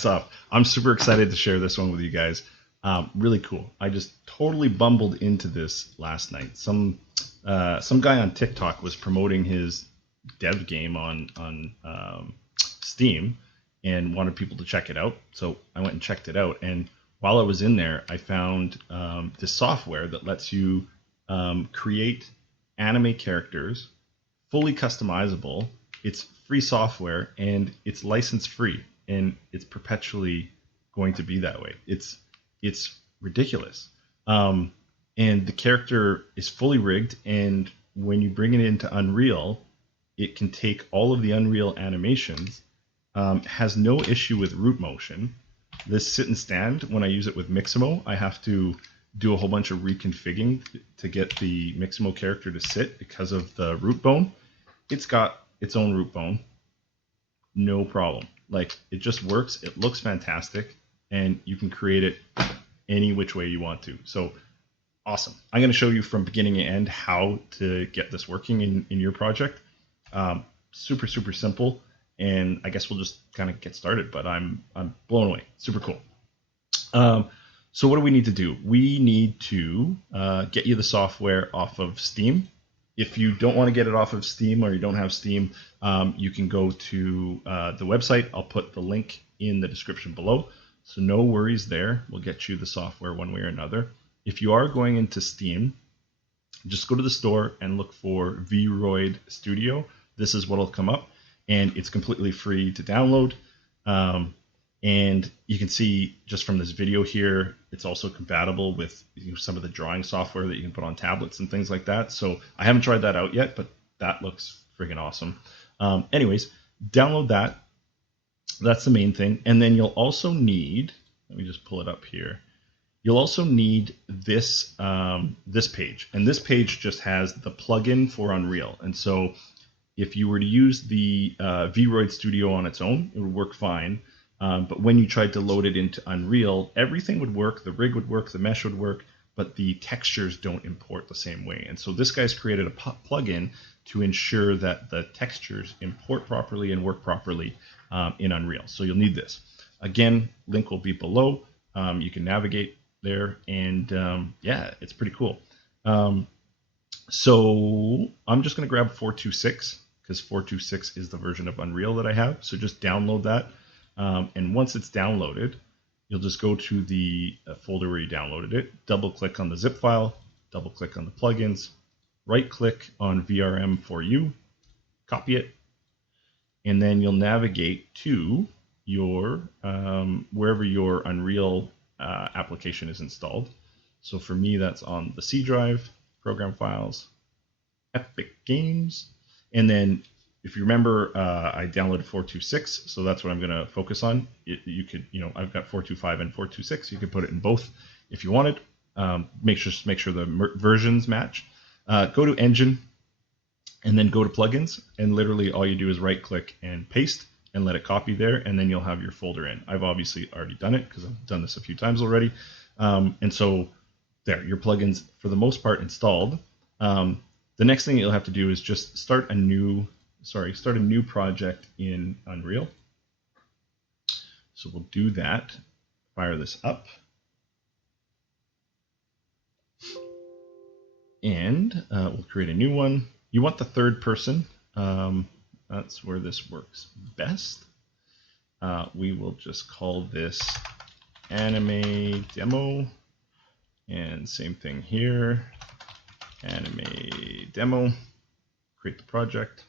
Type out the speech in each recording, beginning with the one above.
hats off. I'm super excited to share this one with you guys. Really cool. I just totally bumbled into this last night. Some guy on TikTok was promoting his dev game on Steam and wanted people to check it out. So I went and checked it out. And while I was in there, I found this software that lets you create anime characters, fully customizable. It's free software and it's license free, and it's perpetually going to be that way. It's ridiculous. And the character is fully rigged, and when you bring it into Unreal, it can take all of the Unreal animations, has no issue with root motion. This sit and stand, when I use it with Mixamo, I have to do a whole bunch of reconfiguring to get the Mixamo character to sit because of the root bone. It's got its own root bone, no problem. Like, it just works, it looks fantastic, and you can create it any which way you want to. So awesome. I'm going to show you from beginning to end how to get this working in your project. Super simple, and I guess we'll just kind of get started, but I'm blown away. Super cool. So what do we need to do? We need to get you the software off of Steam. If you don't want to get it off of Steam, or you don't have Steam, you can go to the website. I'll put the link in the description below. So no worries there. We'll get you the software one way or another. If you are going into Steam, just go to the store and look for VRoidStudio. This is what will come up, and it's completely free to download. And you can see just from this video here, it's also compatible with some of the drawing software that you can put on tablets and things like that. So I haven't tried that out yet, but that looks freaking awesome. Anyways, download that. That's the main thing. And then you'll also need, let me just pull it up here. You'll also need this, this page. And this page just has the plugin for Unreal. And so if you were to use the VRoidStudio on its own, it would work fine. But when you tried to load it into Unreal, everything would work, the rig would work, the mesh would work, but the textures don't import the same way. And so this guy's created a plugin to ensure that the textures import properly and work properly in Unreal. So you'll need this. Again, link will be below. You can navigate there, and yeah, it's pretty cool. So I'm just going to grab 426 because 426 is the version of Unreal that I have. So just download that. And once it's downloaded, you'll just go to the folder where you downloaded it, double click on the zip file, double click on the plugins, right click on VRM4U, copy it, and then you'll navigate to your wherever your Unreal application is installed. So for me, that's on the C drive, program files, Epic Games, and then if you remember, I downloaded 426, so that's what I'm going to focus on. You could, I've got 425 and 426. You could put it in both if you wanted. Make sure the versions match. Go to Engine, and then go to Plugins, and literally all you do is right-click and paste, and let it copy there, and then you'll have your folder in. I've obviously already done it because I've done this a few times already, and so there, your plugins for the most part installed. The next thing you'll have to do is just start a new project in Unreal. So we'll do that. Fire this up. And we'll create a new one. You want the third person. That's where this works best. We will just call this anime demo. And same thing here. Anime demo. Create the project.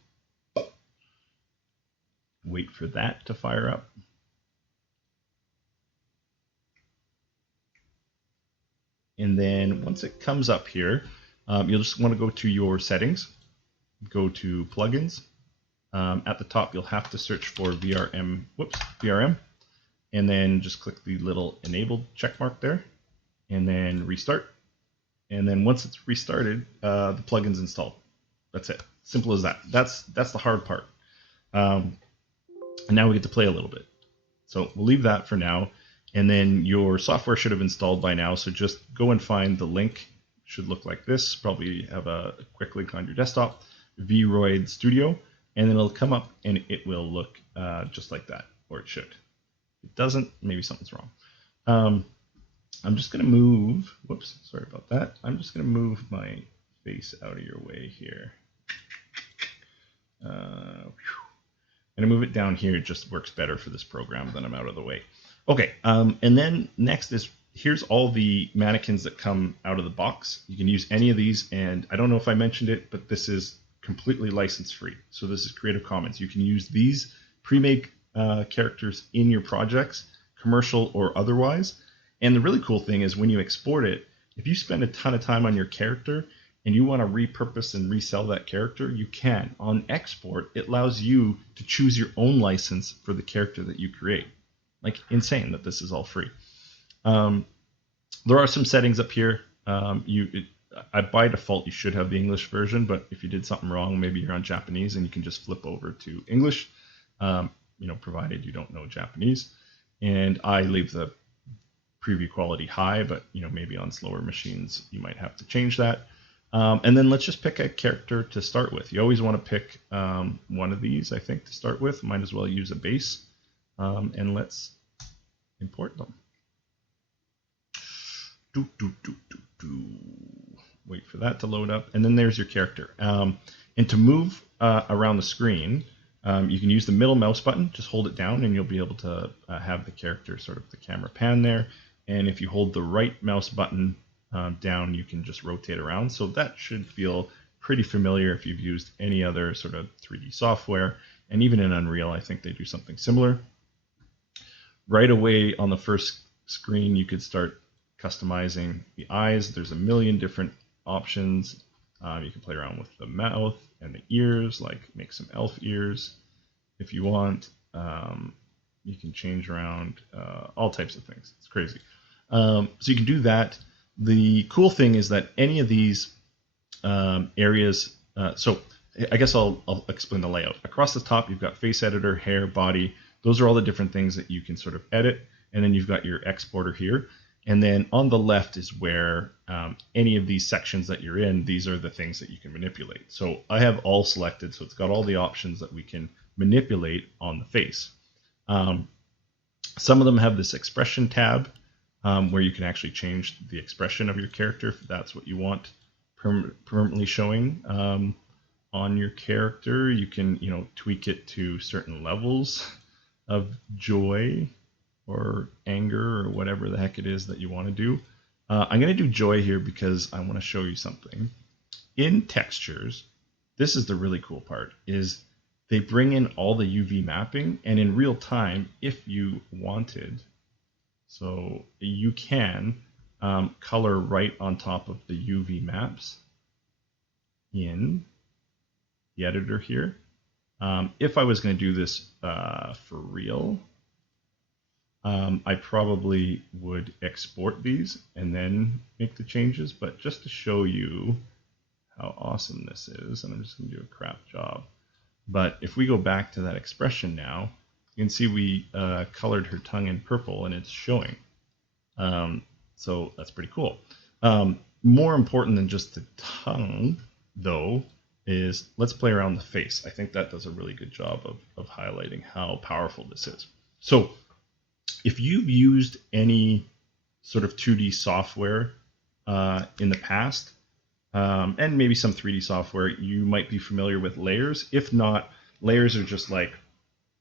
Wait for that to fire up. And then once it comes up here, you'll just want to go to your settings, go to plugins. At the top, you'll have to search for VRM, and then just click the little enabled check mark there, and then restart. And then once it's restarted, the plugin's installed. That's it. Simple as that. That's the hard part. And now we get to play a little bit. So we'll leave that for now. And then your software should have installed by now. So just go and find the link. It should look like this. Probably have a quick link on your desktop, VRoidStudio. And then it'll come up and it will look just like that, or it should. If it doesn't, maybe something's wrong. I'm just going to move, whoops, sorry about that. I'm just going to move my face out of your way here. And I move it down here. It just works better for this program than I'm out of the way. Okay, and then next is, here's all the mannequins that come out of the box. You can use any of these, and I don't know if I mentioned it, but this is completely license free. So this is Creative Commons. You can use these pre-made characters in your projects, commercial or otherwise. And the really cool thing is when you export it, if you spend a ton of time on your character and you want to repurpose and resell that character, you can. On export, it allows you to choose your own license for the character that you create. Like, insane that this is all free. There are some settings up here. By default, you should have the English version, but if you did something wrong, maybe you're on Japanese and you can just flip over to English, provided you don't know Japanese. And I leave the preview quality high, but maybe on slower machines, you might have to change that. And then let's just pick a character to start with. You always want to pick one of these, I think, to start with. Might as well use a base. And let's import them. Wait for that to load up. And then there's your character. And to move around the screen, you can use the middle mouse button. Just hold it down and you'll be able to have the character, sort of the camera pan there. And if you hold the right mouse button down, you can just rotate around. So that should feel pretty familiar if you've used any other sort of 3D software. And even in Unreal, I think they do something similar. Right away on the first screen, you could start customizing the eyes. There's a million different options. You can play around with the mouth and the ears, like make some elf ears if you want. You can change around all types of things. It's crazy. So you can do that. The cool thing is that any of these areas, so I guess I'll explain the layout. Across the top, you've got face editor, hair, body. Those are all the different things that you can sort of edit. And then you've got your exporter here. And then on the left is where any of these sections that you're in, these are the things that you can manipulate. So I have all selected, so it's got all the options that we can manipulate on the face. Some of them have this expression tab where you can actually change the expression of your character if that's what you want permanently showing on your character. You can tweak it to certain levels of joy or anger or whatever the heck it is that you want to do. I'm going to do joy here because I want to show you something. In textures, this is the really cool part, is they bring in all the UV mapping, and in real time, if you wanted, so you can color right on top of the UV maps in the editor here. If I was going to do this for real, I probably would export these and then make the changes, but just to show you how awesome this is, and I'm just going to do a crap job. But if we go back to that expression now, you can see we colored her tongue in purple and it's showing. So that's pretty cool. More important than just the tongue, though, is let's play around the face. I think that does a really good job of highlighting how powerful this is. So if you've used any sort of 2D software in the past, and maybe some 3D software, you might be familiar with layers. If not, layers are just like,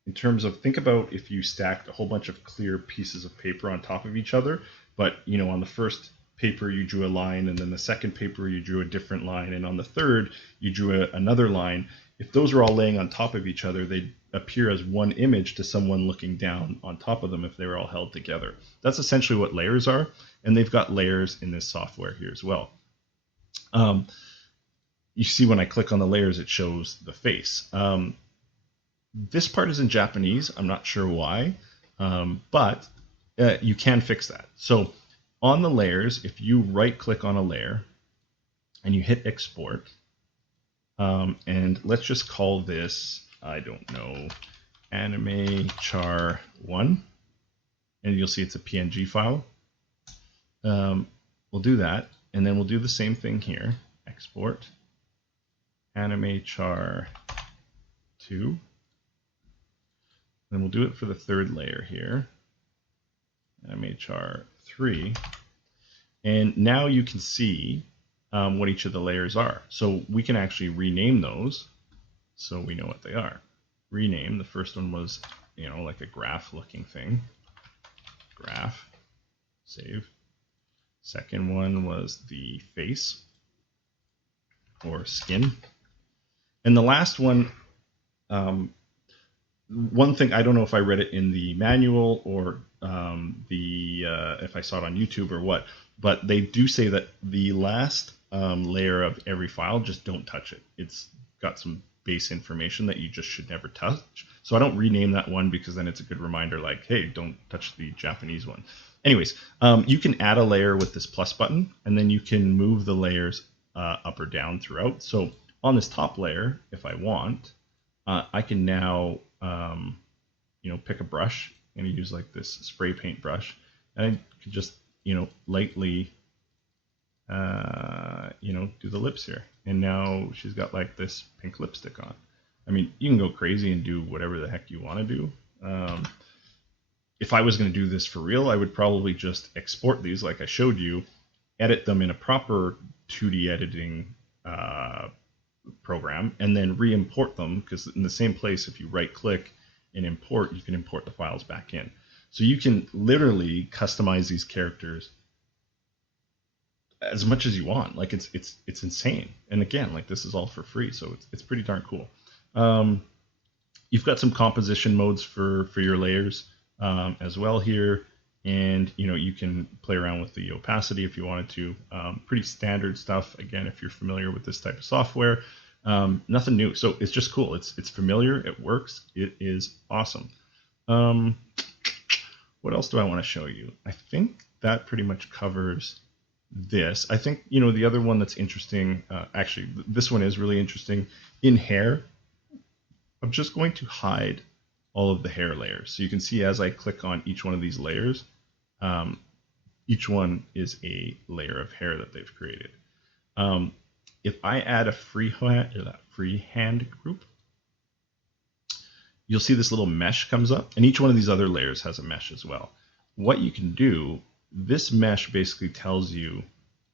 in terms of, think about if you stacked a whole bunch of clear pieces of paper on top of each other, but on the first paper you drew a line, and then the second paper you drew a different line, and on the third you drew another line. If those are all laying on top of each other, they'd appear as one image to someone looking down on top of them if they were all held together. That's essentially what layers are, and they've got layers in this software here as well. You see when I click on the layers, it shows the face. This part is in Japanese. I'm not sure why, but you can fix that. So on the layers, if you right-click on a layer and you hit export, and let's just call this, I don't know, anime char 1, and you'll see it's a PNG file. We'll do that, and then we'll do the same thing here. Export anime char 2. Then we'll do it for the third layer here. MHR3. And now you can see what each of the layers are. So we can actually rename those so we know what they are. Rename, the first one was, like a graph looking thing. Graph, save. Second one was the face or skin. And the last one, one thing, I don't know if I read it in the manual or if I saw it on YouTube or what, but they do say that the last layer of every file, just don't touch it. It's got some base information that you just should never touch. So I don't rename that one because then it's a good reminder like, hey, don't touch the Japanese one. Anyways, you can add a layer with this plus button, and then you can move the layers up or down throughout. So on this top layer, if I want, I can now pick a brush and use like this spray paint brush, and I could just lightly do the lips here, and now she's got like this pink lipstick on. I mean, you can go crazy and do whatever the heck you want to do. If I was going to do this for real, I would probably just export these like I showed you, edit them in a proper 2D editing program, and then re-import them, because in the same place, if you right click and import, you can import the files back in. So you can literally customize these characters as much as you want. Like it's insane. And again, like this is all for free, so it's pretty darn cool. You've got some composition modes for your layers as well here, and you can play around with the opacity if you wanted to. Pretty standard stuff, again, if you're familiar with this type of software. Nothing new, so it's just cool. It's familiar, it works, it is awesome. What else do I want to show you? I think that pretty much covers this. I think the other one that's interesting, actually this one is really interesting. In hair, I'm just going to hide all of the hair layers, so you can see as I click on each one of these layers, each one is a layer of hair that they've created. If I add a freehand group, you'll see this little mesh comes up, and each one of these other layers has a mesh as well. What you can do, this mesh basically tells you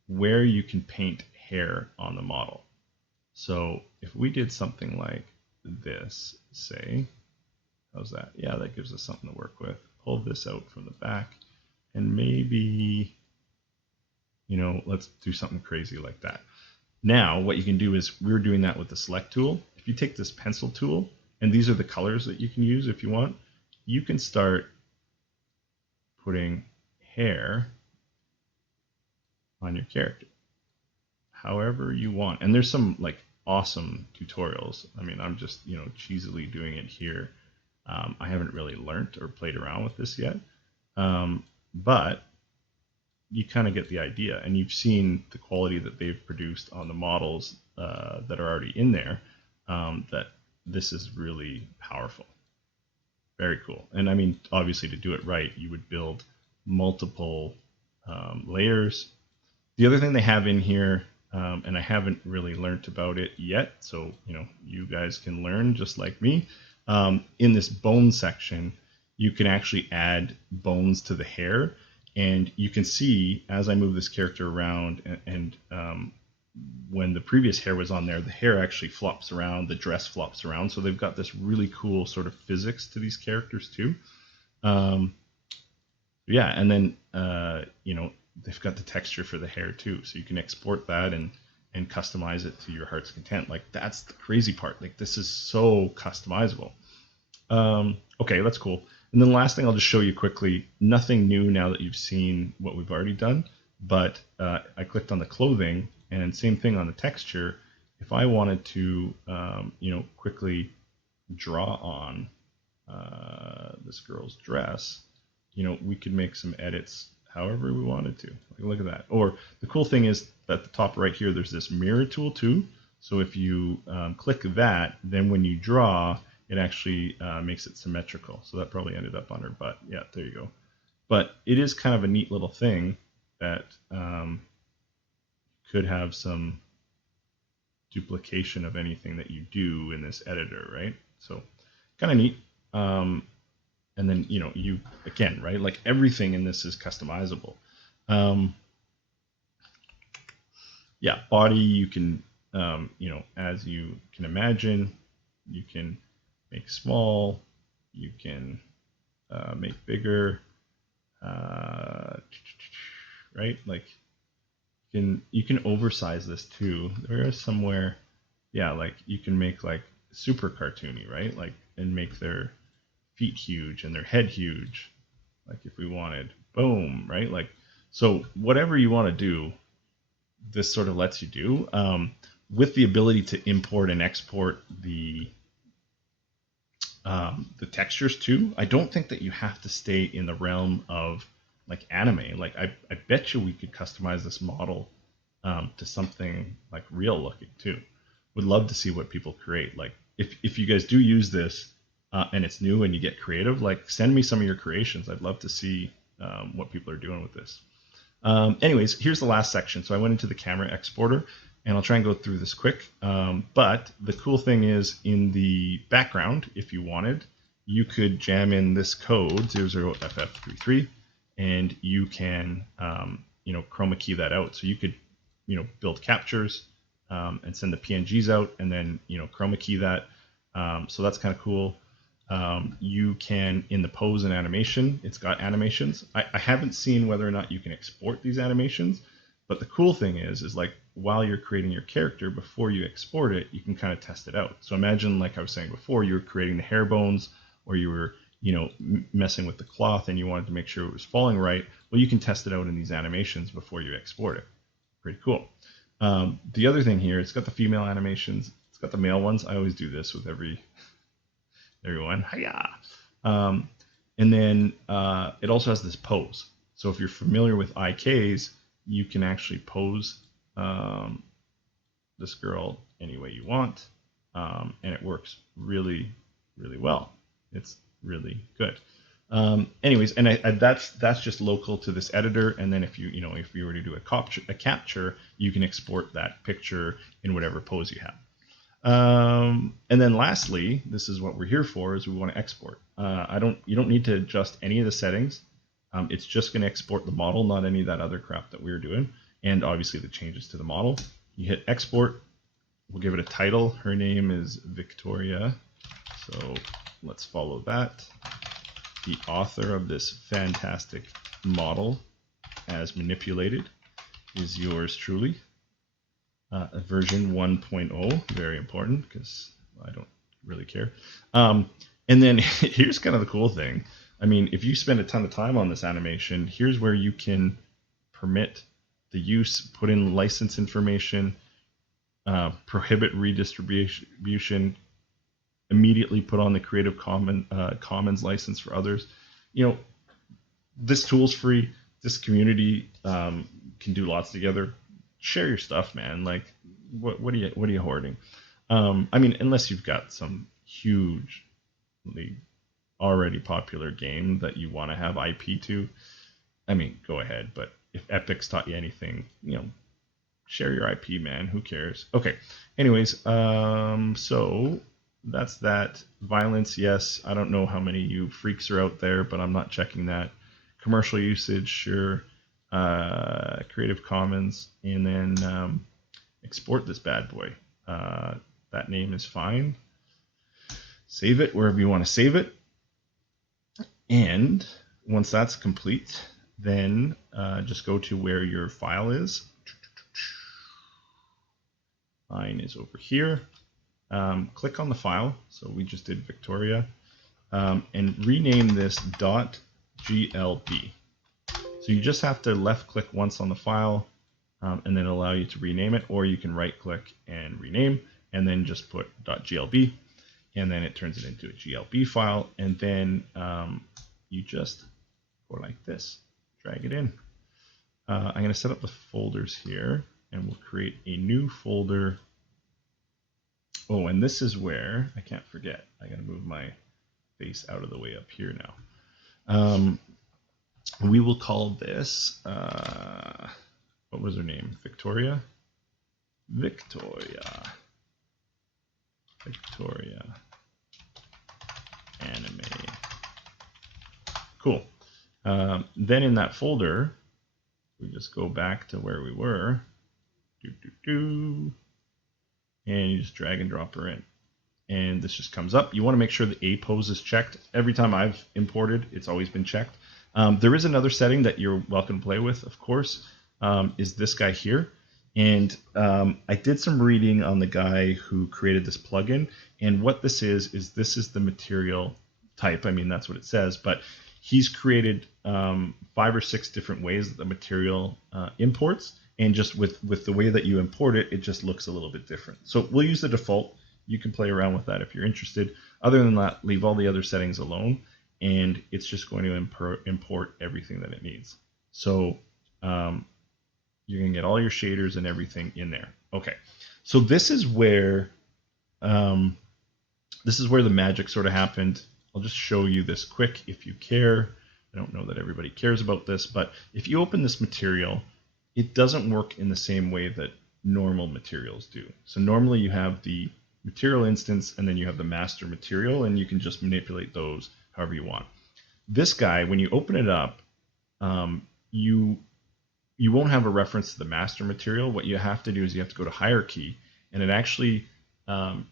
where you can paint hair on the model. So if we did something like this, say, how's that? Yeah, that gives us something to work with. Pull this out from the back, and maybe, let's do something crazy like that. Now, what you can do is, we're doing that with the select tool. If you take this pencil tool, and these are the colors that you can use if you want, you can start putting hair on your character however you want. And there's some like awesome tutorials. I mean, I'm just, cheesily doing it here. I haven't really learned or played around with this yet, but you kind of get the idea, and you've seen the quality that they've produced on the models that are already in there, that this is really powerful. Very cool. And I mean, obviously to do it right, you would build multiple layers. The other thing they have in here, and I haven't really learned about it yet, so you guys can learn just like me. In this bone section, you can actually add bones to the hair, and you can see as I move this character around, and when the previous hair was on there, the hair actually flops around, the dress flops around, so they've got this really cool sort of physics to these characters too. Yeah, and then they've got the texture for the hair too, so you can export that and customize it to your heart's content. Like, that's the crazy part. Like, this is so customizable. Okay, that's cool. And then the last thing I'll just show you quickly, nothing new now that you've seen what we've already done, but I clicked on the clothing, and same thing on the texture. If I wanted to quickly draw on this girl's dress, we could make some edits however we wanted to. Look at that. Or the cool thing is at the top right here, there's this mirror tool too. So if you click that, then when you draw, it actually makes it symmetrical. So that probably ended up on her butt. Yeah, there you go. But it is kind of a neat little thing that could have some duplication of anything that you do in this editor, right? So kind of neat. and then you again, right? Like everything in this is customizable. Yeah, body you can as you can imagine, you can make small, you can make bigger, right? Like you can oversize this too. There is somewhere, yeah, like you can make like super cartoony, right? Like, and make their feet huge and their head huge, like if we wanted, boom, right? Like, so whatever you want to do, this sort of lets you do, with the ability to import and export the textures too. I don't think that you have to stay in the realm of like anime. Like I bet you we could customize this model to something like real looking too. Would love to see what people create. Like if you guys do use this and it's new and you get creative, like send me some of your creations. I'd love to see what people are doing with this. Anyways, here's the last section. So I went into the camera exporter, and I'll try and go through this quick. But the cool thing is, in the background, if you wanted, you could jam in this code 00FF33, and you can chroma key that out. So you could build captures and send the PNGs out, and then chroma key that. So that's kind of cool. You can, in the pose and animation, it's got animations. I haven't seen whether or not you can export these animations, but the cool thing is like while you're creating your character, before you export it, you can kind of test it out. So imagine, like I was saying before, you were creating the hair bones, or you were messing with the cloth and you wanted to make sure it was falling right. Well, you can test it out in these animations before you export it. Pretty cool. The other thing here, it's got the female animations, it's got the male ones. I always do this with everyone. Hiya! And then it also has this pose. So if you're familiar with IKs, you can actually pose this girl any way you want, and it works really, really well. It's really good. Anyways, and that's just local to this editor. And then if you were to do a capture, you can export that picture in whatever pose you have. And then lastly, this is what we're here for, is we want to export. You don't need to adjust any of the settings. It's just going to export the model, not any of that other crap that we were doing. And obviously the changes to the model. You hit export. We'll give it a title. Her name is Victoria. So let's follow that. The author of this fantastic model, as manipulated, is yours truly. Version 1.0, very important, because I don't really care. And then here's kind of the cool thing. I mean, if you spend a ton of time on this animation, here's where you can permit the use, put in license information, prohibit redistribution, immediately put on the Creative Commons license for others. This tool's free. This community can do lots together. Share your stuff, man. Like, what are you hoarding? I mean, unless you've got some hugely already popular game that you want to have IP to, I mean, go ahead. But if Epic's taught you anything, share your IP, man. Who cares? Okay. Anyways, so that's that. Violence, yes. I don't know how many you freaks are out there, but I'm not checking that. Commercial usage, sure. Creative Commons, and then export this bad boy. That name is fine. Save it wherever you want to save it. And once that's complete, then just go to where your file is. Mine is over here. Click on the file. So we just did Victoria. And rename this .glb. So you just have to left click once on the file and then allow you to rename it, or you can right click and rename and then just put .glb, and then it turns it into a GLB file, and then you just go like this, drag it in. I'm going to set up the folders here, and we'll create a new folder. Oh, and this is where, I can't forget, I got to move my face out of the way up here now. We will call this, what was her name? Victoria? Victoria Anime cool. Then in that folder, we just go back to where we were. And you just drag and drop her in. And this just comes up. You want to make sure the A pose is checked. Every time I've imported, it's always been checked. There is another setting that you're welcome to play with, of course, is this guy here. And I did some reading on the guy who created this plugin. And what this is this is the material type. I mean, that's what it says. But he's created 5 or 6 different ways that the material imports. And just with the way that you import it, it just looks a little bit different. So we'll use the default. You can play around with that if you're interested. Other than that, leave all the other settings alone. And it's just going to import everything that it needs. So you're going to get all your shaders and everything in there. Okay, so this is where the magic sort of happened. I'll just show you this quick if you care. I don't know that everybody cares about this, but if you open this material, it doesn't work in the same way that normal materials do. So normally you have the material instance and then you have the master material, and you can just manipulate those however you want. This guy, when you open it up, you won't have a reference to the master material. What you have to do is you have to go to hierarchy, and it actually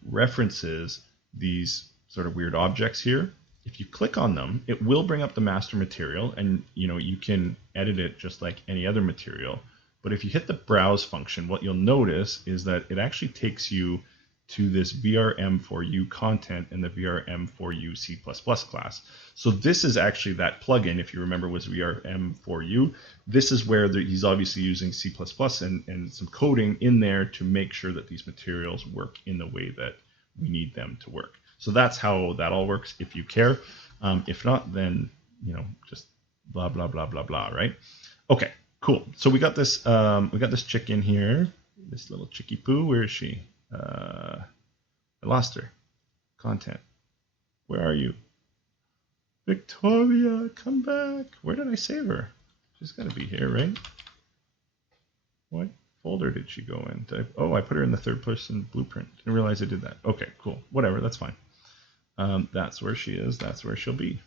references these sort of weird objects here. If you click on them, it will bring up the master material, and you can edit it just like any other material. But if you hit the browse function, what you'll notice is that it actually takes you to this VRM4U content and the VRM4U C++ class. So this is actually that plugin, if you remember, was VRM4U. This is where he's obviously using C++ and some coding in there to make sure that these materials work in the way that we need them to work. So that's how that all works if you care. If not, then just blah blah blah blah blah, right? Okay, cool. So we got this chick in here, this little chickie poo. Where is she? I lost her. Content. Where are you? Victoria, come back. Where did I save her? She's got to be here, right? What folder did she go in? I put her in the 3rd person blueprint. Didn't realize I did that. Okay, cool. Whatever, that's fine. That's where she is. That's where she'll be.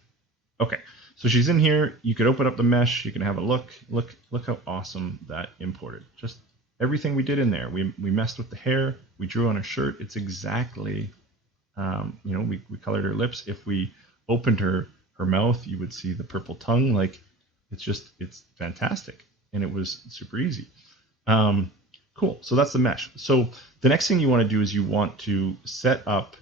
Okay, so she's in here. You could open up the mesh. You can have a look. Look how awesome that imported. Just everything we did in there. We messed with the hair. We drew on her shirt. It's exactly, we colored her lips. If we opened her mouth, you would see the purple tongue. Like, it's fantastic. And it was super easy. Cool. So that's the mesh. So the next thing you want to do is you want to set up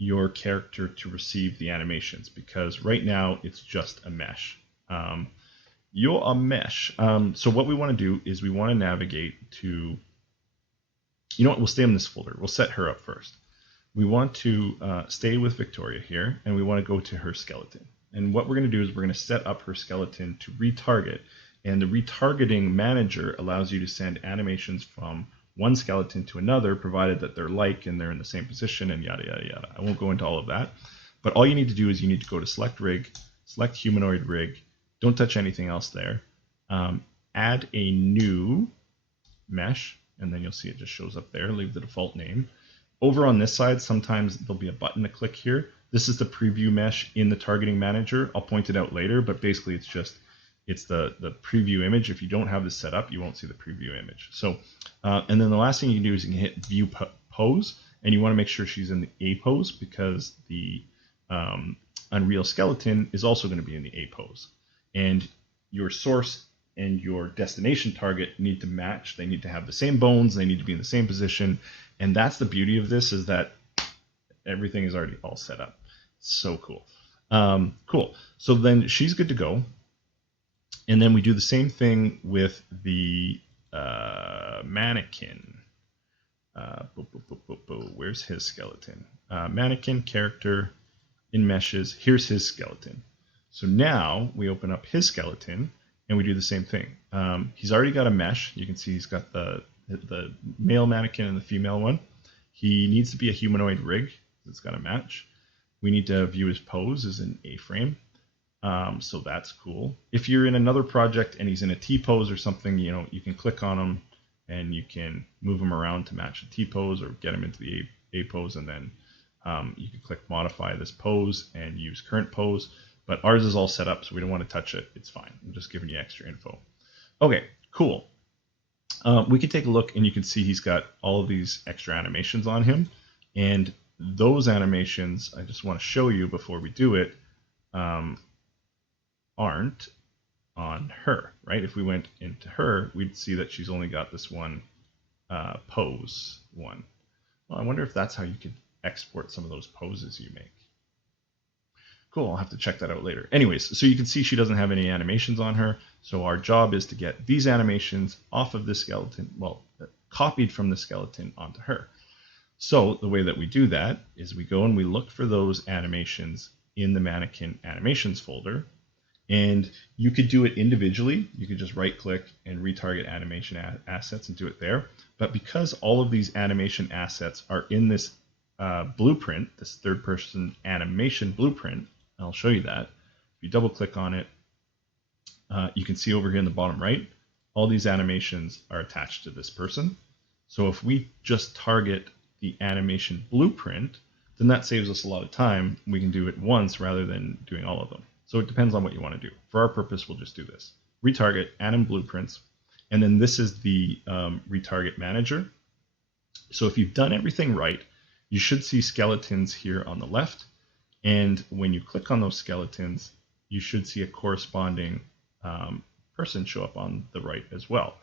your character to receive the animations, because right now it's just a mesh. You're a mesh. So what we want to do is we want to navigate to, we'll stay in this folder. We'll set her up first. We want to stay with Victoria here, and we want to go to her skeleton. And what we're going to do is we're going to set up her skeleton to retarget. And the retargeting manager allows you to send animations from one skeleton to another, provided that they're like and they're in the same position and yada, yada, yada. I won't go into all of that. But all you need to do is you need to go to select rig, select humanoid rig. Don't touch anything else there. Add a new mesh, and then you'll see it just shows up there. Leave the default name. Over on this side, sometimes there'll be a button to click here. This is the preview mesh in the targeting manager. I'll point it out later, but basically it's the preview image. If you don't have this set up, you won't see the preview image. So, and then the last thing you can do is you can hit view pose, and you want to make sure she's in the A pose, because the Unreal skeleton is also going to be in the A pose. And your source and your destination target need to match. They need to have the same bones. They need to be in the same position. And that's the beauty of this, is that everything is already all set up. So cool. Cool. So then she's good to go. And then we do the same thing with the mannequin. Where's his skeleton? Mannequin, character, in meshes. Here's his skeleton. So now we open up his skeleton and we do the same thing. He's already got a mesh. You can see he's got the male mannequin and the female one. He needs to be a humanoid rig. It's got to match. We need to view his pose as an A-frame. So that's cool. If you're in another project and he's in a T-pose or something, you can click on him and you can move him around to match the T-pose or get him into the A pose, and then you can click modify this pose and use current pose. but ours is all set up, so we don't want to touch it. It's fine. I'm just giving you extra info. Okay, cool. We can take a look, and you can see he's got all of these extra animations on him, and those animations, I just want to show you before we do it, aren't on her, right? If we went into her, we'd see that she's only got this one pose one. Well, I wonder if that's how you could export some of those poses you make. Cool, I'll have to check that out later. Anyways, so you can see she doesn't have any animations on her, so our job is to get these animations off of this skeleton, well, copied from the skeleton onto her. So the way that we do that is we go and we look for those animations in the mannequin animations folder, and you could do it individually. You could just right click and retarget animation assets and do it there. But because all of these animation assets are in this blueprint, this third person animation blueprint, and I'll show you that. If you double click on it, you can see over here in the bottom right, all these animations are attached to this person. So if we just target the animation blueprint, then that saves us a lot of time. We can do it once rather than doing all of them. So it depends on what you want to do. For our purpose, we'll just do this. Retarget, anim blueprints, and then this is the retarget manager. So if you've done everything right, you should see skeletons here on the left. And when you click on those skeletons, you should see a corresponding person show up on the right as well.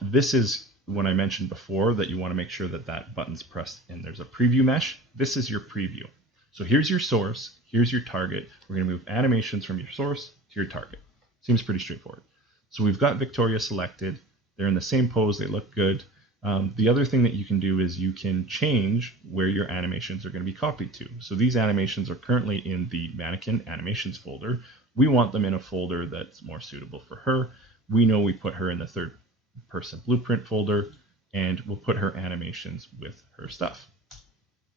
This is when I mentioned before that you want to make sure that that button's pressed and there's a preview mesh. This is your preview. So here's your source, here's your target. We're going to move animations from your source to your target. Seems pretty straightforward. So we've got Victoria selected. They're in the same pose. They look good. The other thing that you can do is you can change where your animations are going to be copied to. So these animations are currently in the mannequin animations folder. We want them in a folder that's more suitable for her. We know we put her in the third person blueprint folder, and we'll put her animations with her stuff.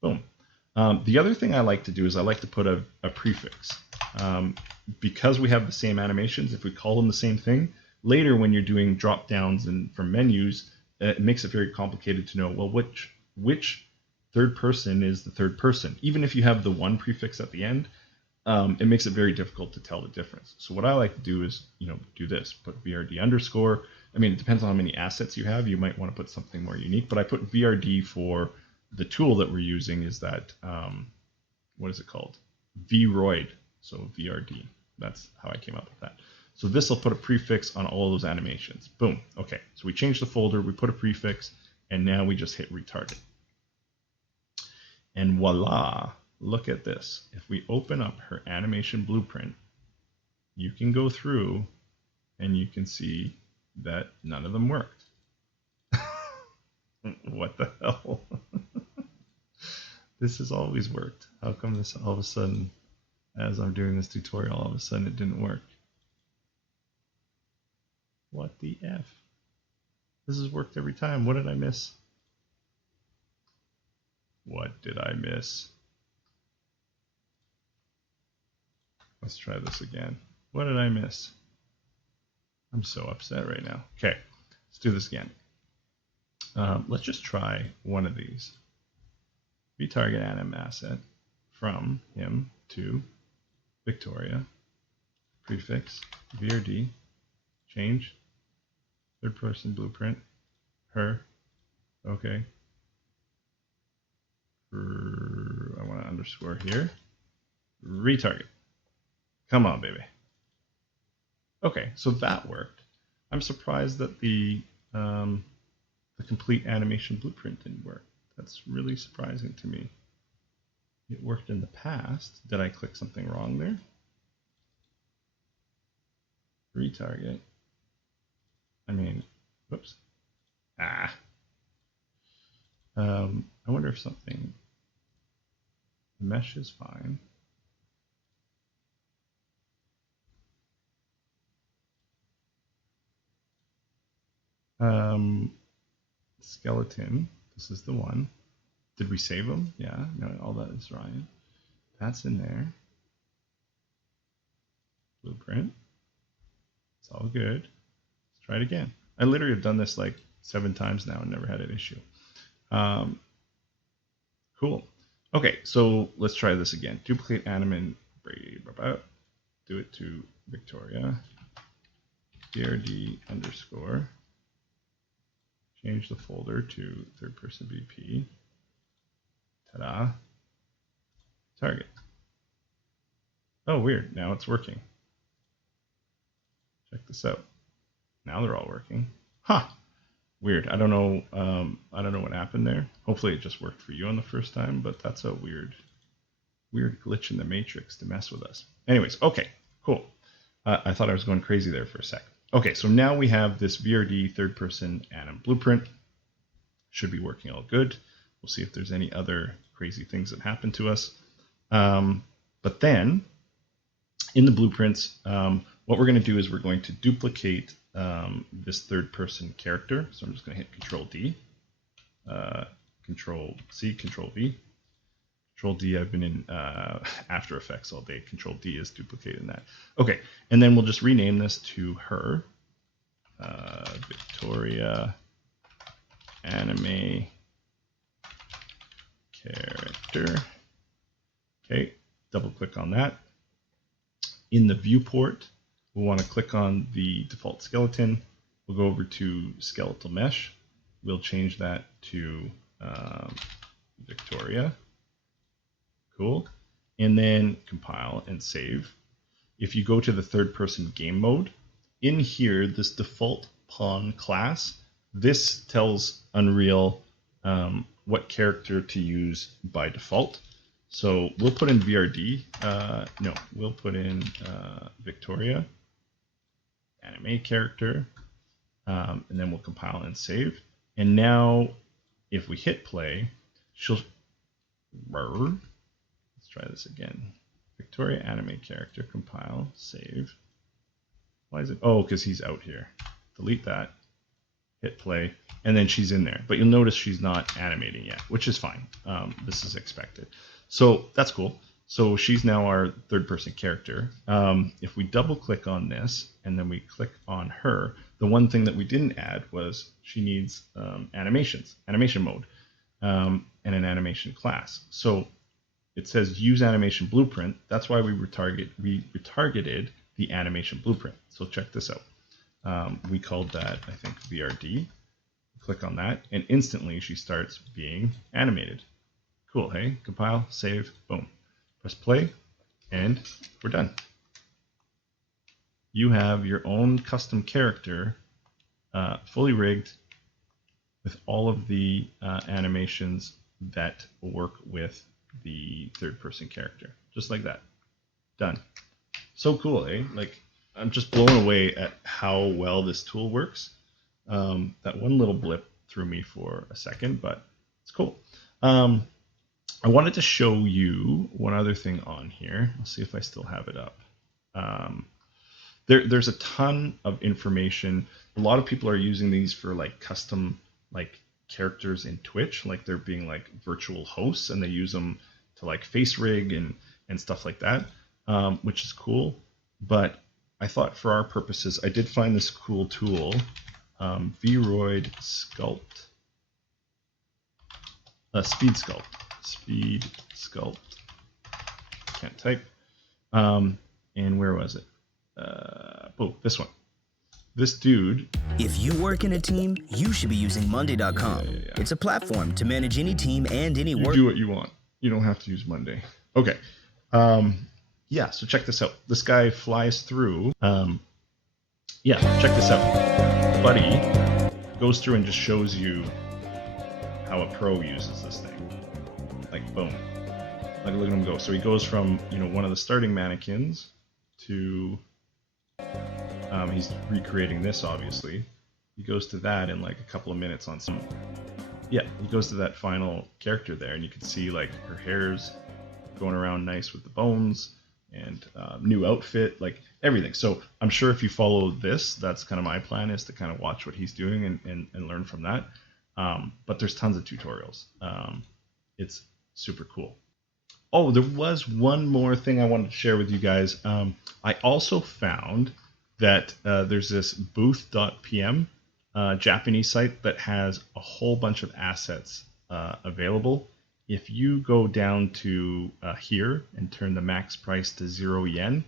Boom. The other thing I like to do is I like to put a prefix. Because we have the same animations, if we call them the same thing, later when you're doing drop downs and from menus, it makes it very complicated to know, well, which third person is the third person. Even if you have the one prefix at the end, it makes it very difficult to tell the difference. So what I like to do is, do this, put VRD underscore. I mean, it depends on how many assets you have. You might want to put something more unique, but I put VRD for the tool that we're using is that, what is it called? VROID, so VRD. That's how I came up with that. So this will put a prefix on all those animations. Boom. Okay, so we changed the folder, we put a prefix, and now we just hit retarget. And voila, look at this. If we open up her animation blueprint, you can go through and you can see that none of them worked. What the hell? This has always worked. How come this all of a sudden, as I'm doing this tutorial, all of a sudden it didn't work? What the F? This has worked every time. What did I miss? What did I miss? Let's try this again. What did I miss? I'm so upset right now. Okay, let's do this again. Let's just try one of these. Retarget anim asset from him to Victoria. Prefix VRD. Change. Third person blueprint. Her. Okay. I want to underscore here. Retarget. Come on, baby. Okay, so that worked. I'm surprised that the complete animation blueprint didn't work. That's really surprising to me. It worked in the past. Did I click something wrong there? Retarget. I mean, whoops. I wonder if something. The mesh is fine. Skeleton. This is the one. Did we save them? Yeah. No, all that is Ryan. That's in there. Blueprint. It's all good. Let's try it again. I literally have done this like 7 times now and never had an issue. Cool. Okay, so let's try this again. Duplicate anim and do it to Victoria, VRD underscore, change the folder to third person VP, ta-da, target. Oh, weird, now it's working. Check this out. Now they're all working. Huh, weird. I don't know what happened there. Hopefully it just worked for you on the first time, but that's a weird glitch in the matrix to mess with us. Anyways, okay, cool. I thought I was going crazy there for a sec. Okay, so now we have this VRD third person anim blueprint. Should be working all good. We'll see if there's any other crazy things that happen to us. But then in the blueprints, what we're going to do is we're going to duplicate this third person character. So I'm just going to hit Control D, Control C, Control V. Control D, I've been in After Effects all day. Control D is duplicating that. Okay, and then we'll just rename this to her, Victoria Anime Character. Okay, double click on that. In the viewport, we'll want to click on the default skeleton. We'll go over to skeletal mesh. We'll change that to Victoria. Cool. And then compile and save. If you go to the third person game mode, in here, this default pawn class, this tells Unreal what character to use by default. So we'll put in VRD. No, we'll put in Victoria, anime character, and then we'll compile and save. And now if we hit play, she'll... Let's try this again. Victoria anime character, compile, save. Why is it? Oh, because he's out here. Delete that. Hit play, and then she's in there. But you'll notice she's not animating yet, which is fine. This is expected. So that's cool. So she's now our third person character. If we double click on this and then we click on her, the one thing that we didn't add was she needs animation mode, and an animation class. So it says use animation blueprint. That's why we retargeted the animation blueprint. So check this out. We called that, I think, VRD. Click on that, and instantly she starts being animated. Cool, hey? Compile, save, boom. Press play, and we're done. You have your own custom character, fully rigged, with all of the animations that will work with the third-person character, just like that. Done. So cool, eh? Like, I'm just blown away at how well this tool works. That one little blip threw me for a second, but it's cool. I wanted to show you one other thing on here. I'll see if I still have it up. There's a ton of information. A lot of people are using these for like custom like characters in Twitch, like they're being like virtual hosts, and they use them to like face rig and stuff like that, which is cool. But I thought for our purposes, I did find this cool tool, VRoidStudio, Speed Sculpt. Can't type. And where was it? Oh, this one. This dude. If you work in a team, you should be using Monday.com. Yeah. It's a platform to manage any team and any work. You do what you want. You don't have to use Monday. Okay. Yeah, so check this out. This guy flies through. Yeah, check this out. Buddy goes through and just shows you how a pro uses this thing. Like, boom. Like, look at him go. So he goes from, one of the starting mannequins to, he's recreating this, obviously. He goes to that in like a couple of minutes on some, yeah, he goes to that final character there, and you can see like her hair's going around nice with the bones, and new outfit, like everything. So I'm sure if you follow this, that's kind of my plan, is to kind of watch what he's doing and learn from that. But there's tons of tutorials. It's super cool. Oh, there was one more thing I wanted to share with you guys. I also found that there's this booth.pm Japanese site that has a whole bunch of assets available. If you go down to here and turn the max price to 0 yen,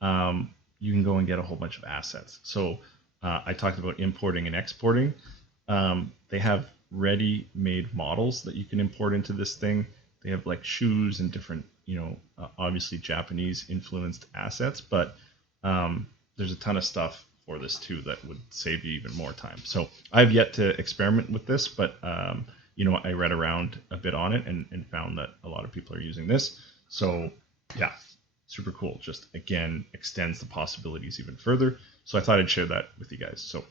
you can go and get a whole bunch of assets. So I talked about importing and exporting. They have ready-made models that you can import into this thing. They have like shoes and different, obviously Japanese influenced assets, but there's a ton of stuff for this too that would save you even more time. So I've yet to experiment with this, but I read around a bit on it and found that a lot of people are using this. So yeah, super cool. Just again, extends the possibilities even further. So I thought I'd share that with you guys. So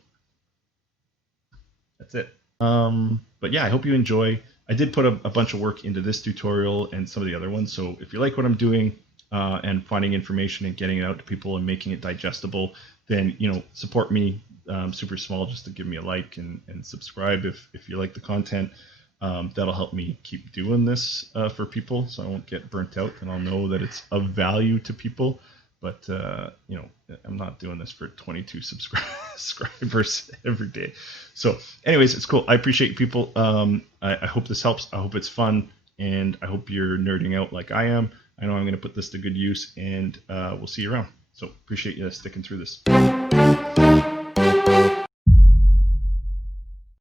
that's it. But yeah, I hope you enjoy. I did put a bunch of work into this tutorial and some of the other ones. So if you like what I'm doing and finding information and getting it out to people and making it digestible, then support me. Super small, just to give me a like and subscribe if you like the content. That'll help me keep doing this for people, so I won't get burnt out, and I'll know that it's of value to people. But I'm not doing this for 22 subscribers every day. So anyways, it's cool. I appreciate people. I hope this helps. I hope it's fun, and I hope you're nerding out like I am. I know I'm going to put this to good use, and we'll see you around. So appreciate you sticking through this.